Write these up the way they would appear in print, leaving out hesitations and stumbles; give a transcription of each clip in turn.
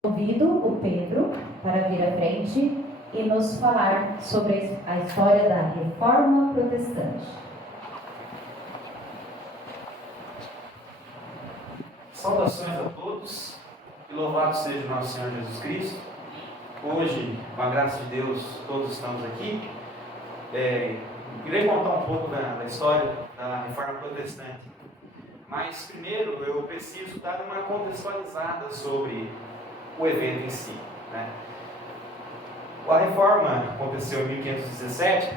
Convido o Pedro para vir à frente e nos falar sobre a história da Reforma Protestante. Saudações a todos e louvado seja o nosso Senhor Jesus Cristo. Hoje, com a graça de Deus, todos estamos aqui. Irei contar um pouco da história da Reforma Protestante. Mas primeiro eu preciso dar uma contextualizada sobre o evento em si, né? A Reforma aconteceu em 1517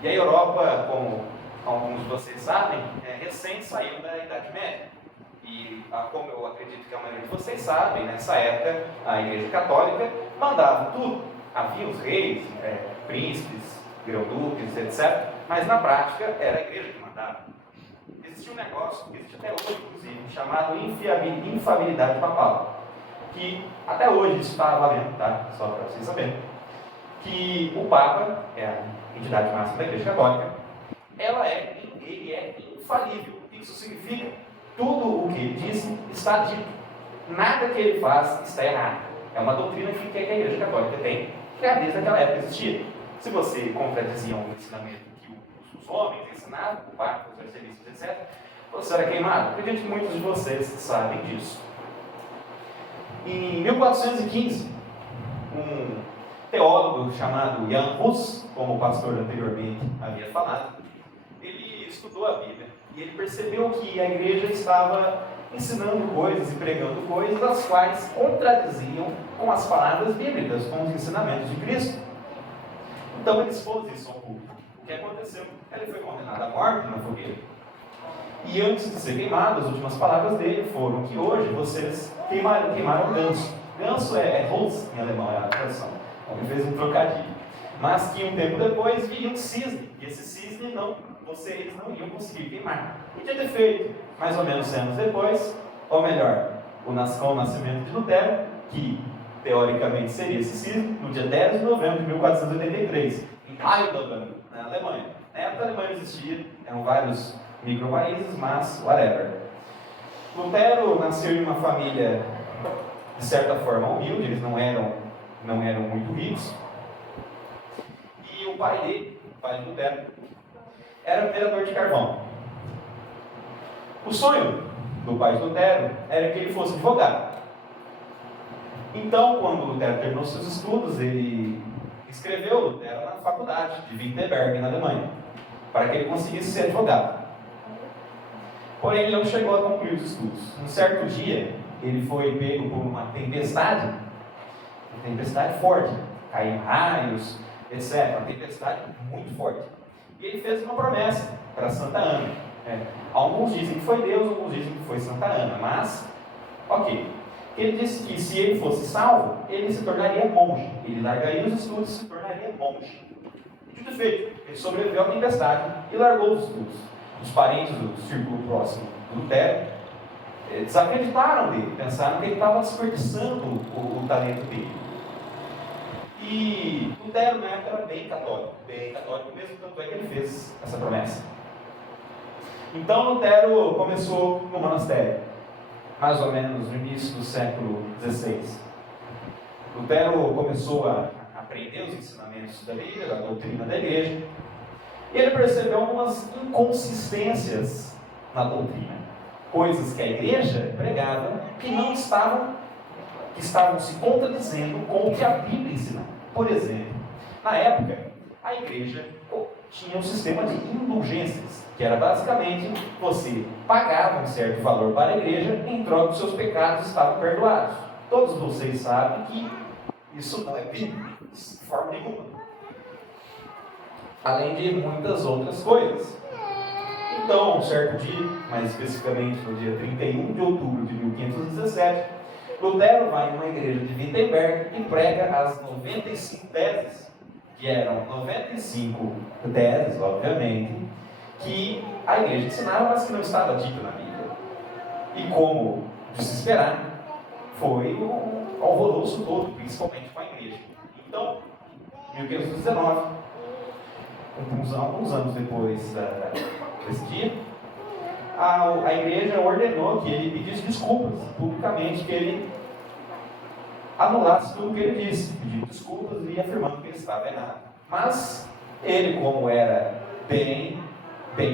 e a Europa, como alguns de vocês sabem, recém saiu da Idade Média. E como eu acredito que a maioria de vocês sabem, nessa época a Igreja Católica mandava tudo. Havia os reis, príncipes, grão-duques, etc. Mas na prática era a Igreja que mandava. Existia um negócio, que existe até hoje, inclusive, chamado infalibilidade papal, que até hoje isso está valendo, tá? Só para vocês saberem, que o Papa é a entidade máxima da Igreja Católica, ele é infalível. O que isso significa? Tudo o que ele diz está dito. Nada que ele faz está errado. É uma doutrina que a Igreja Católica tem, que desde aquela época existia. Se você contradizia um ensinamento que os homens ensinavam, o Papa, os arcebispos, etc., você era queimado. Acredito que muitos de vocês sabem disso. Em 1415, um teólogo chamado Jan Hus, como o pastor anteriormente havia falado, ele estudou a Bíblia e ele percebeu que a igreja estava ensinando coisas e pregando coisas as quais contradiziam com as palavras bíblicas, com os ensinamentos de Cristo. Então ele expôs isso ao público. O que aconteceu? Ele foi condenado à morte na fogueira. E antes de ser queimado, as últimas palavras dele foram que hoje vocês queimaram ganso. Ganso é Holz em alemão, é a tradução. Ele fez um trocadilho. Mas que um tempo depois viria um cisne. E esse cisne eles não iam conseguir queimar. Podia ter feito, mais ou menos anos depois, ou melhor, com o nascimento de Lutero, que teoricamente seria esse cisne, no dia 10 de novembro de 1483, em Heidelberg, na Alemanha. Na época a Alemanha existia, eram vários micro-países, mas whatever. Lutero nasceu em uma família, de certa forma, humilde, eles não eram muito ricos. E o pai dele, o pai de Lutero, era minerador de carvão. O sonho do pai de Lutero era que ele fosse advogado. Então, quando Lutero terminou seus estudos, ele inscreveu Lutero na faculdade de Wittenberg, na Alemanha, para que ele conseguisse ser advogado. Porém, ele não chegou a concluir os estudos. Um certo dia, ele foi pego por uma tempestade forte, caíram raios, etc. Uma tempestade muito forte. E ele fez uma promessa para Santa Ana. Alguns dizem que foi Deus, alguns dizem que foi Santa Ana, mas, ok. Ele disse que se ele fosse salvo, ele se tornaria monge. Ele largaria os estudos e se tornaria monge. E dito feito, ele sobreviveu à tempestade e largou os estudos. Os parentes do círculo próximo do Lutero desacreditaram dele, pensaram que ele estava desperdiçando o talento dele. E Lutero na época era bem católico mesmo, tanto é que ele fez essa promessa. Então Lutero começou no monastério, mais ou menos no início do século XVI. Lutero começou a aprender os ensinamentos da Bíblia, da doutrina da igreja, e ele percebeu algumas inconsistências na doutrina, coisas que a igreja pregava que estavam se contradizendo com o que a Bíblia ensinava. Por exemplo, na época, a igreja tinha um sistema de indulgências, que era basicamente você pagava um certo valor para a igreja, em troca dos seus pecados estavam perdoados. Todos vocês sabem que isso não é bíblico, de forma nenhuma. Além de muitas outras coisas. Então, um certo dia, mais especificamente no dia 31 de outubro de 1517, Lutero vai em uma igreja de Wittenberg e prega as 95 teses, que eram 95 teses, obviamente, que a igreja ensinava, mas que não estava dito na Bíblia. E como de se esperar, foi um alvoroço todo, principalmente com a igreja. Então, em 1519, alguns anos depois desse dia, a igreja ordenou que ele pedisse desculpas publicamente, que ele anulasse tudo o que ele disse, pedindo desculpas e afirmando que ele estava errado. Mas ele, como era bem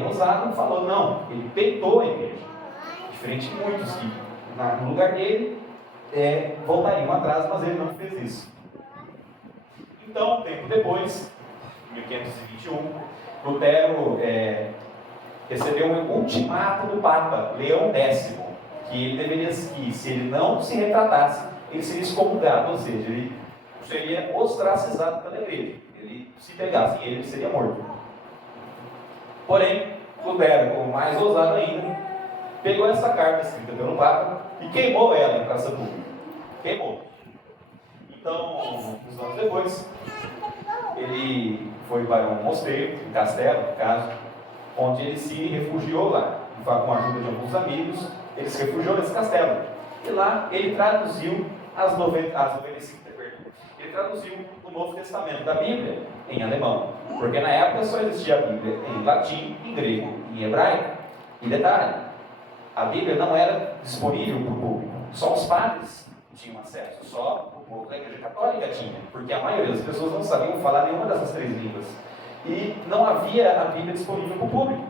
ousado, falou não, ele peitou a igreja. Diferente de muitos que, no lugar dele, voltariam atrás, mas ele não fez isso. Então, tempo depois, em 1521, Lutero recebeu um ultimato do Papa Leão X, que ele deveria, que se ele não se retratasse, ele seria excomungado, ou seja, ele seria ostracizado pela igreja. Ele, se pegasse ele seria morto. Porém, Lutero, como mais ousado ainda, pegou essa carta escrita pelo Papa e queimou ela em praça pública. Queimou. Então, uns anos depois, ele foi para um mosteiro, um castelo, no caso, onde ele se refugiou lá. Com a ajuda de alguns amigos, ele se refugiou nesse castelo. E lá ele traduziu ele traduziu o Novo Testamento da Bíblia em alemão. Porque na época só existia a Bíblia em latim, em grego e em hebraico. E detalhe, a Bíblia não era disponível para o público. Só os padres tinham acesso, só o povo da Igreja Católica tinha. Porque a maioria das pessoas não sabiam falar nenhuma dessas 3 línguas. E não havia a Bíblia disponível para o público,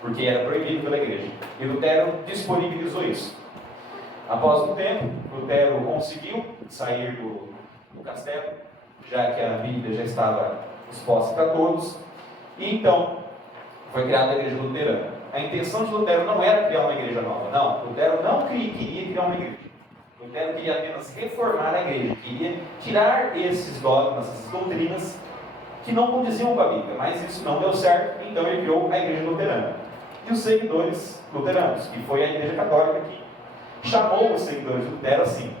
porque era proibido pela igreja. E Lutero disponibilizou isso. Após um tempo, Lutero conseguiu sair do castelo, já que a Bíblia já estava exposta para todos, e então foi criada a igreja luterana. A intenção de Lutero não era criar uma igreja nova, não. Lutero não queria criar uma igreja. Lutero queria apenas reformar a igreja, queria tirar esses dogmas, essas doutrinas que não condiziam com a Bíblia, mas isso não deu certo, então ele criou a igreja luterana. E os seguidores luteranos, que foi a igreja católica que chamou os seguidores de Lutero assim.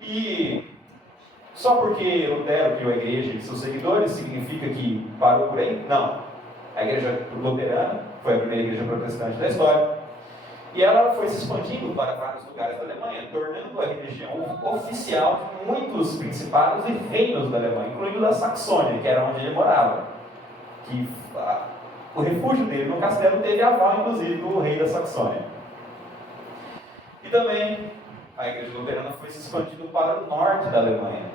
E só porque Lutero criou a igreja e seus seguidores significa que parou por aí? Não. A igreja luterana foi a primeira igreja protestante da história. E ela foi se expandindo para vários lugares da Alemanha, tornando a religião oficial de muitos principados e reinos da Alemanha, incluindo da Saxônia, que era onde ele morava. O refúgio dele no castelo teve aval, inclusive, do rei da Saxônia. E também a igreja luterana foi se expandindo para o norte da Alemanha,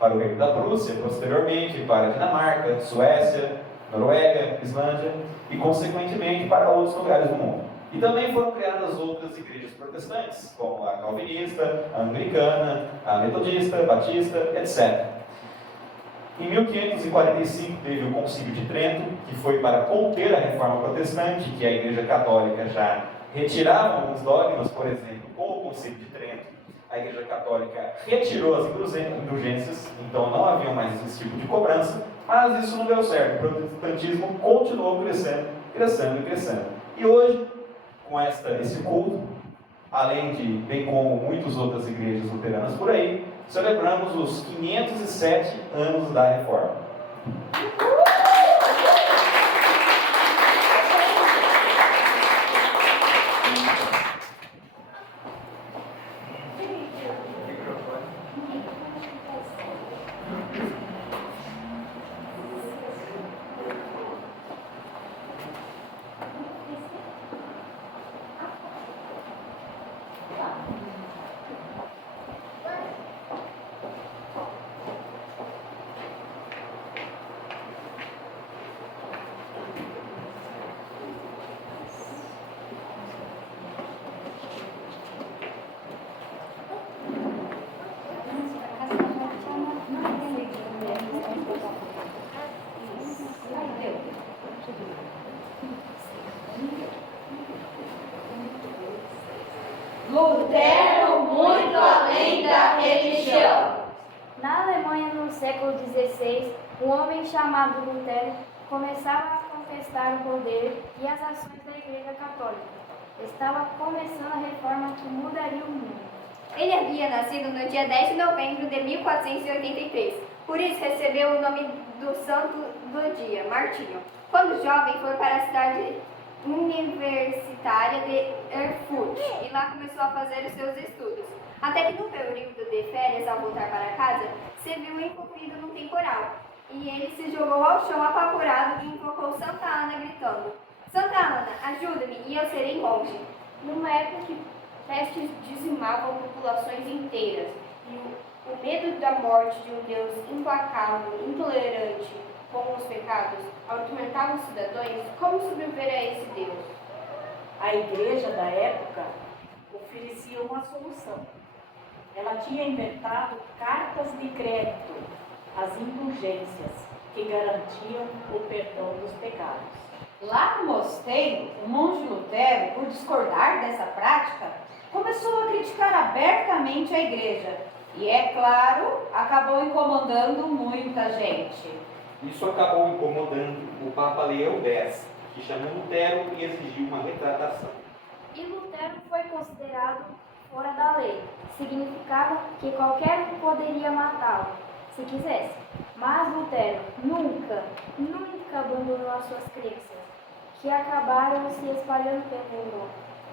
para o reino da Prússia, posteriormente para a Dinamarca, Suécia, Noruega, Islândia e, consequentemente, para outros lugares do mundo. E também foram criadas outras igrejas protestantes, como a calvinista, a anglicana, a metodista, a batista, etc. Em 1545 teve o Concílio de Trento, que foi para conter a reforma protestante, que a Igreja Católica já retirava alguns dogmas, por exemplo, com o Concílio de Trento. A Igreja Católica retirou as indulgências, então não havia mais esse tipo de cobrança, mas isso não deu certo. O protestantismo continuou crescendo, crescendo e crescendo. E hoje, com esse culto, além de, bem como muitas outras igrejas luteranas por aí, celebramos os 507 anos da Reforma. Lutero muito além da religião. Na Alemanha, no século XVI, um homem chamado Lutero começava a contestar o poder e as ações da Igreja Católica. Estava começando a reforma que mudaria o mundo. Ele havia nascido no dia 10 de novembro de 1483, por isso recebeu o nome do santo do dia, Martinho. Quando jovem, foi para a cidade universitária de Erfurt e lá começou a fazer os seus estudos. Até que no período de férias, ao voltar para casa, se viu envolvido num temporal e ele se jogou ao chão apavorado e invocou Santa Ana gritando: Santa Ana, ajuda-me e eu serei monge. Numa época que pestes dizimavam populações inteiras e a morte de um Deus implacável, intolerante com os pecados, atormentava os cidadãos, como sobreviver a esse Deus? A igreja da época oferecia uma solução. Ela tinha inventado cartas de crédito, as indulgências, que garantiam o perdão dos pecados. Lá no mosteiro, o monge Lutero, por discordar dessa prática, começou a criticar abertamente a igreja e, é claro, acabou incomodando muita gente. Isso acabou incomodando o Papa Leão X, que chamou Lutero e exigiu uma retratação. E Lutero foi considerado fora da lei. Significava que qualquer um poderia matá-lo, se quisesse. Mas Lutero nunca abandonou as suas crenças, que acabaram se espalhando pela Europa.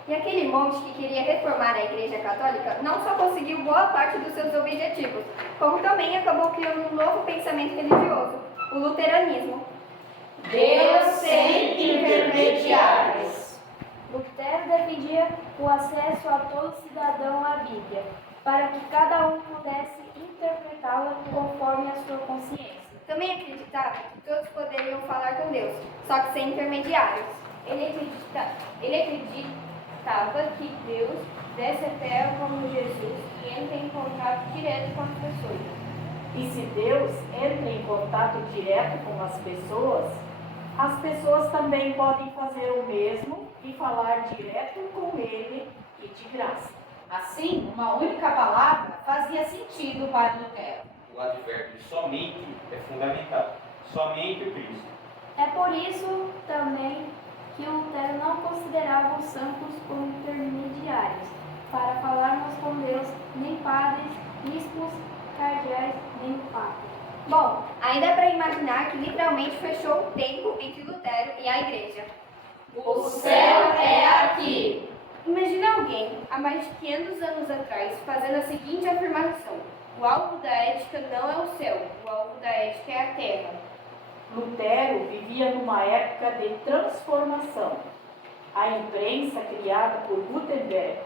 E aquele monge que queria reformar a Igreja Católica não só conseguiu boa parte dos seus objetivos, como também acabou criando um novo pensamento religioso, o luteranismo. Deus sem intermediários. Lutero defendia o acesso a todo cidadão à Bíblia, para que cada um pudesse interpretá-la conforme a sua consciência. Também acreditava que todos poderiam falar com Deus, só que sem intermediários. Ele acreditava que Deus desce a terra como Jesus e entra em contato direto com as pessoas. E se Deus entra em contato direto com as pessoas também podem fazer o mesmo e falar direto com Ele e de graça. Assim, uma única palavra fazia sentido para Lutero. O advérbio somente é fundamental. Somente o Cristo. É por isso também que Lutero não considerava os santos como intermediários para falarmos com Deus, nem padres, bispos, cardeais, nem o Papa. Bom, ainda é para imaginar que literalmente fechou um tempo entre Lutero e a Igreja. O céu é aqui. Imagina alguém, há mais de 500 anos atrás, fazendo a seguinte afirmação: o alvo da ética não é o céu, o alvo da ética é a terra. Lutero vivia numa época de transformação. A imprensa criada por Gutenberg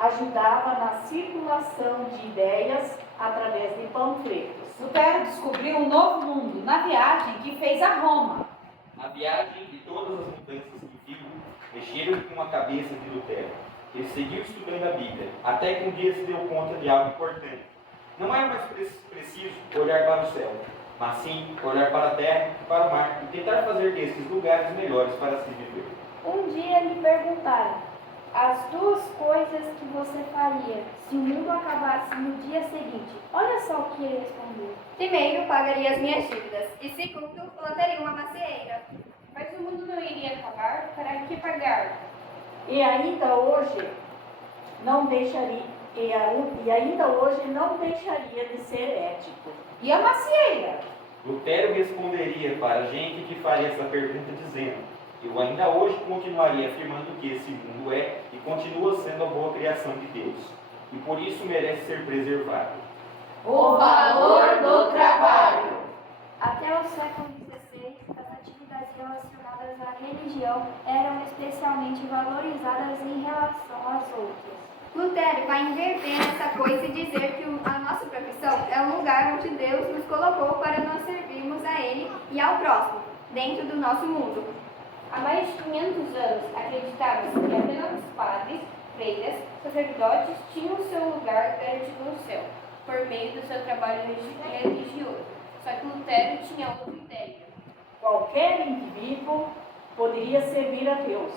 ajudava na circulação de ideias através de panfletos. Lutero descobriu um novo mundo na viagem que fez a Roma. A viagem e todas as mudanças que viu mexeram com a cabeça de Lutero. Ele seguiu estudando a Bíblia, até que um dia se deu conta de algo importante. Não era mais preciso olhar para o céu, mas sim olhar para a terra e para o mar e tentar fazer desses lugares melhores para se viver. Um dia lhe perguntaram as duas coisas que você faria se o mundo acabasse no dia seguinte. Olha só o que ele respondeu. Primeiro, pagaria as minhas dívidas. E segundo, plantaria uma macieira. Mas o mundo não iria acabar, para que pagar? E ainda hoje não deixaria de ser ético. E a macieira? Lutero responderia para a gente que faria essa pergunta dizendo: eu ainda hoje continuaria afirmando que esse mundo é e continua sendo a boa criação de Deus, e por isso merece ser preservado. O valor do trabalho. Até o século XVI, as atividades relacionadas à religião eram especialmente valorizadas em relação às outras. Lutero vai inverter essa coisa e dizer que a nossa profissão é um lugar onde Deus nos colocou para nós servirmos a Ele e ao próximo, dentro do nosso mundo. Há mais de 500 anos, acreditava-se que apenas os padres, freiras, sacerdotes tinham o seu lugar garantido no céu, por meio do seu trabalho religioso. Só que Lutero tinha outra ideia. Qualquer indivíduo poderia servir a Deus,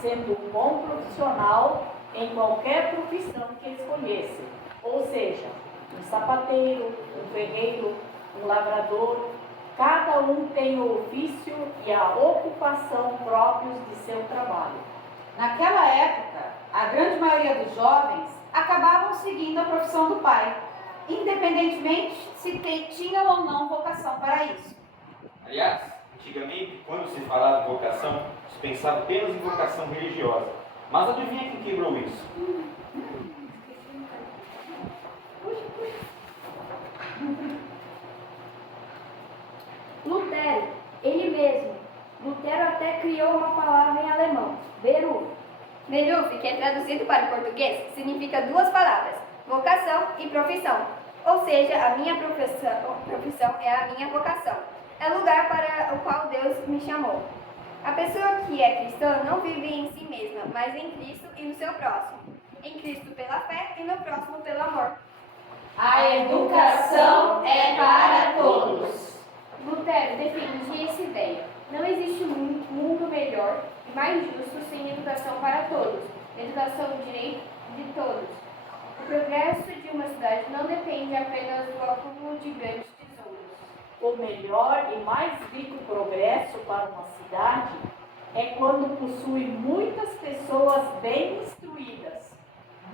sendo um bom profissional em qualquer profissão que escolhesse, ou seja, um sapateiro, um ferreiro, um lavrador. Cada um tem o ofício e a ocupação próprios de seu trabalho. Naquela época, a grande maioria dos jovens acabavam seguindo a profissão do pai, independentemente se tinham ou não vocação para isso. Aliás, antigamente, quando se falava em vocação, se pensava apenas em vocação religiosa. Mas adivinha quem quebrou isso? Lutero, ele mesmo. Lutero até criou uma palavra em alemão, Beruf. Beruf, que é traduzido para o português, significa duas palavras, vocação e profissão. Ou seja, a minha profissão é a minha vocação. É o lugar para o qual Deus me chamou. A pessoa que é cristã não vive em si mesma, mas em Cristo e no seu próximo. Em Cristo pela fé e no próximo pelo amor. A educação é para todos. Lutero defendia essa ideia. Não existe mundo melhor e mais justo sem educação para todos. Educação é um direito de todos. O progresso de uma cidade não depende apenas do acúmulo de grandes tesouros. O melhor e mais rico progresso para uma cidade é quando possui muitas pessoas bem instruídas,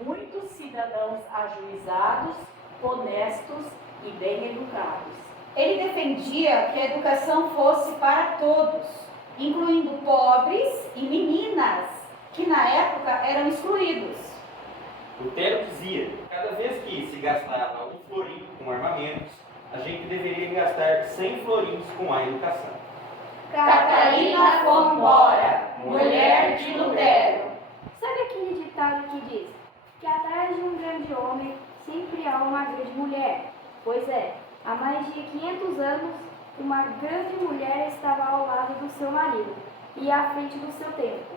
muitos cidadãos ajuizados, honestos e bem educados. Ele defendia que a educação fosse para todos, incluindo pobres e meninas, que na época eram excluídos. Lutero dizia que cada vez que se gastava um florim com armamentos, a gente deveria gastar 100 florins com a educação. Catarina Fombora, mulher de Lutero. Sabe aquele ditado que diz que atrás de um grande homem sempre há uma grande mulher? Pois é, há mais de 500 anos, uma grande mulher estava ao lado do seu marido e à frente do seu tempo.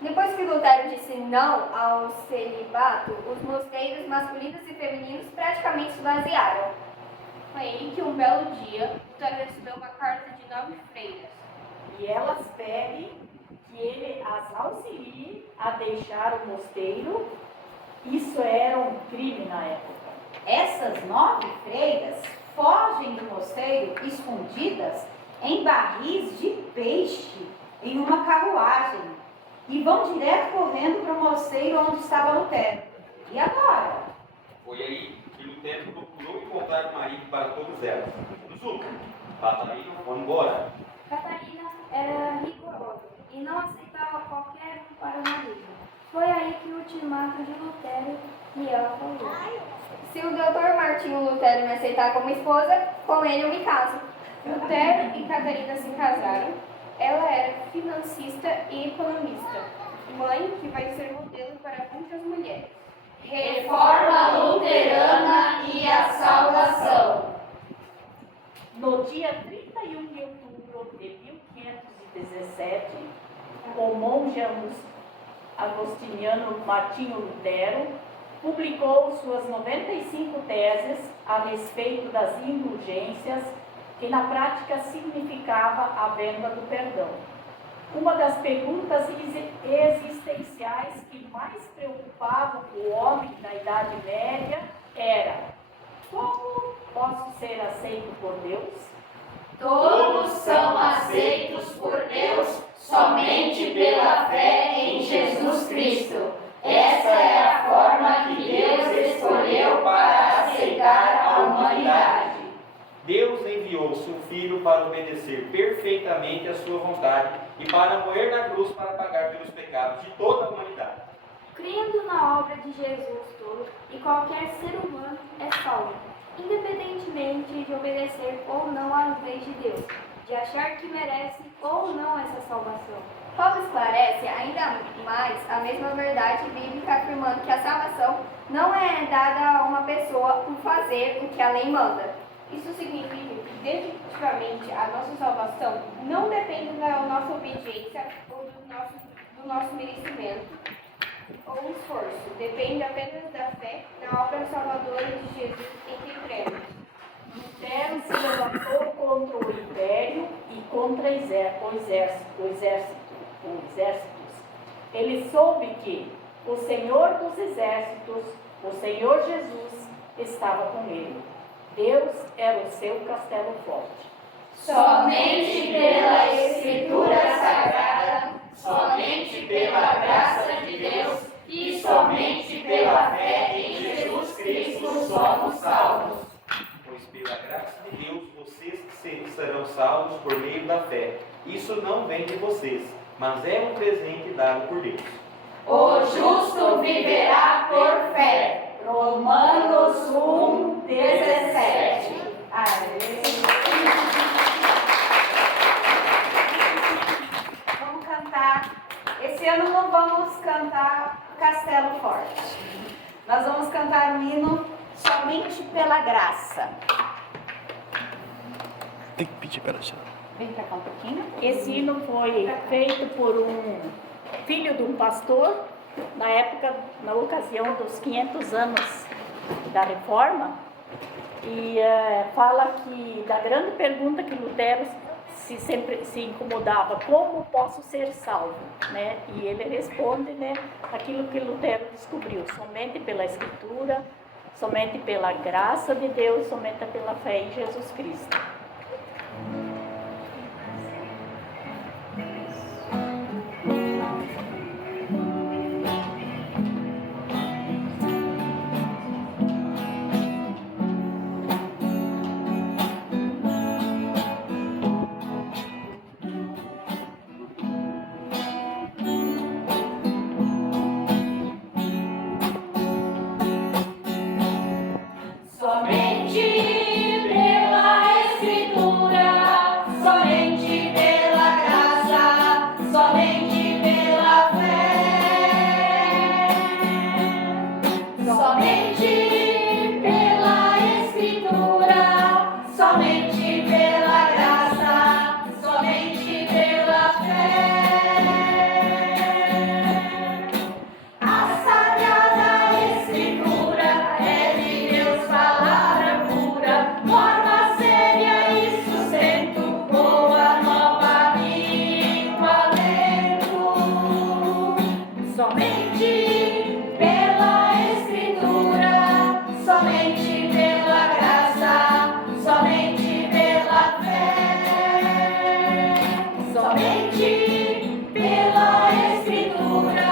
Depois que Lutero disse não ao celibato, os mosteiros masculinos e femininos praticamente se esvaziaram. Foi aí que um belo dia, Lutero recebeu uma carta de 9 freiras. E elas pedem que ele as auxilie a deixar o mosteiro. Isso era um crime na época. Essas 9 freiras fogem do mosteiro escondidas em barris de peixe em uma carruagem e vão direto correndo para o mosteiro onde estava Lutero. E agora? Foi aí que Lutero procurou encontrar o marido para todas elas. Resulta, Catarina foi embora. Catarina era rigorosa e não aceitava qualquer um para o marido. Foi aí que o ultimato de Lutero e ela falou. Se o Dr. Martinho Lutero me aceitar como esposa, com ele eu me caso. Lutero e Catarina se casaram. Ela era financista e economista, mãe que vai ser modelo para muitas mulheres. Reforma luterana e a salvação. No dia 31 de outubro de 1517, o monge agostiniano Martinho Lutero publicou suas 95 teses a respeito das indulgências, que na prática significava a venda do perdão. Uma das perguntas existenciais que mais preocupavam o homem da Idade Média era: como posso ser aceito por Deus? Todos são aceitos por Deus somente pela fé em Jesus Cristo. Essa é a forma que Deus escolheu para aceitar a humanidade. Deus enviou seu Filho para obedecer perfeitamente à sua vontade e para morrer na cruz para pagar pelos pecados de toda a humanidade. Crendo na obra de Jesus todo, e qualquer ser humano é salvo, independentemente de obedecer ou não às leis de Deus, de achar que merece ou não essa salvação. Paulo esclarece ainda mais a mesma verdade bíblica, afirmando que a salvação não é dada a uma pessoa por fazer o que a lei manda. Isso significa que definitivamente a nossa salvação não depende da nossa obediência ou do nosso merecimento ou esforço. Depende apenas da fé na obra salvadora de Jesus em que cremos. Lutero se levantou contra o império e contra os exércitos. Ele soube que o Senhor dos exércitos, o Senhor Jesus, estava com ele. Deus era o seu castelo forte. Somente pela Escritura Sagrada, somente pela graça de Deus e somente pela fé em Jesus Cristo somos salvos. Pois pela graça de Deus, vocês serão salvos por meio da fé. Isso não vem de vocês, mas é um presente dado por Deus. O justo viverá por fé. Romanos 1:17. Vamos cantar. Esse ano não vamos cantar Castelo Forte. Nós vamos cantar um hino somente pela graça. Tem que pedir para ela. Vem pra cá um pouquinho. Esse hino foi feito por um filho de um pastor, na ocasião dos 500 anos da Reforma, e fala que da grande pergunta que Lutero sempre se incomodava: como posso ser salvo? Né? E ele responde, né, aquilo que Lutero descobriu: somente pela Escritura, somente pela graça de Deus, somente pela fé em Jesus Cristo. Somente pela Escritura, somente pela graça, somente pela fé. Somente pela Escritura, somente pela graça, somente pela fé. A Sagrada Escritura é de Deus palavra pura, norma séria e sustento, boa nova língua lento. Somente pela Escritura, somente pela graça, somente pela fé. Somente pela Escritura,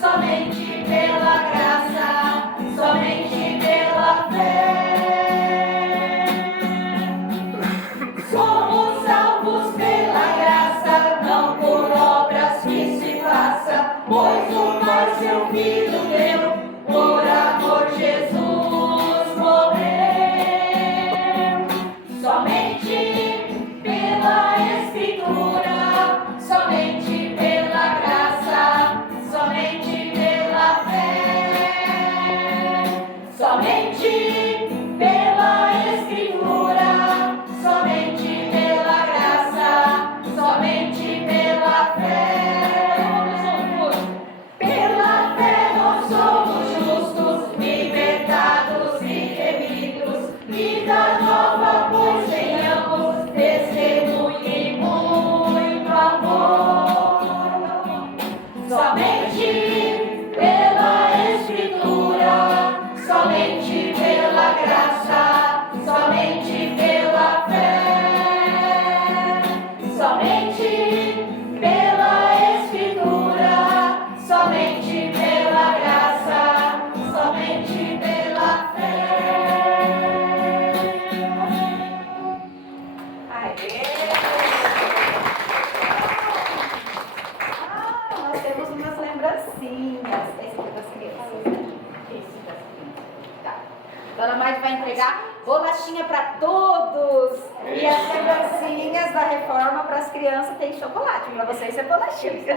somente pela graça, somente pela fé. Somos salvos pela graça, não por obras que se faça, pois o Pai seu Filho deu, por amor Jesus morreu. Somente pela Escritura, somente pela graça, somente pela fé. Somente pela Escritura, somente pela graça, somente pela fé. Pela fé nós somos justos, libertados e remidos, vida nova pois tenhamos, testemunho e muito amor. Somente pela Escritura, somente pela graça, somente pela fé. Somente pela Escritura, somente pela graça, somente pela fé. Nós temos umas lembrancinhas. Esse aqui das crianças, né? Tá. Dona Mari vai entregar bolachinha para todos. E as lembrancinhas da reforma para as crianças tem chocolate. Para vocês é bolachinha.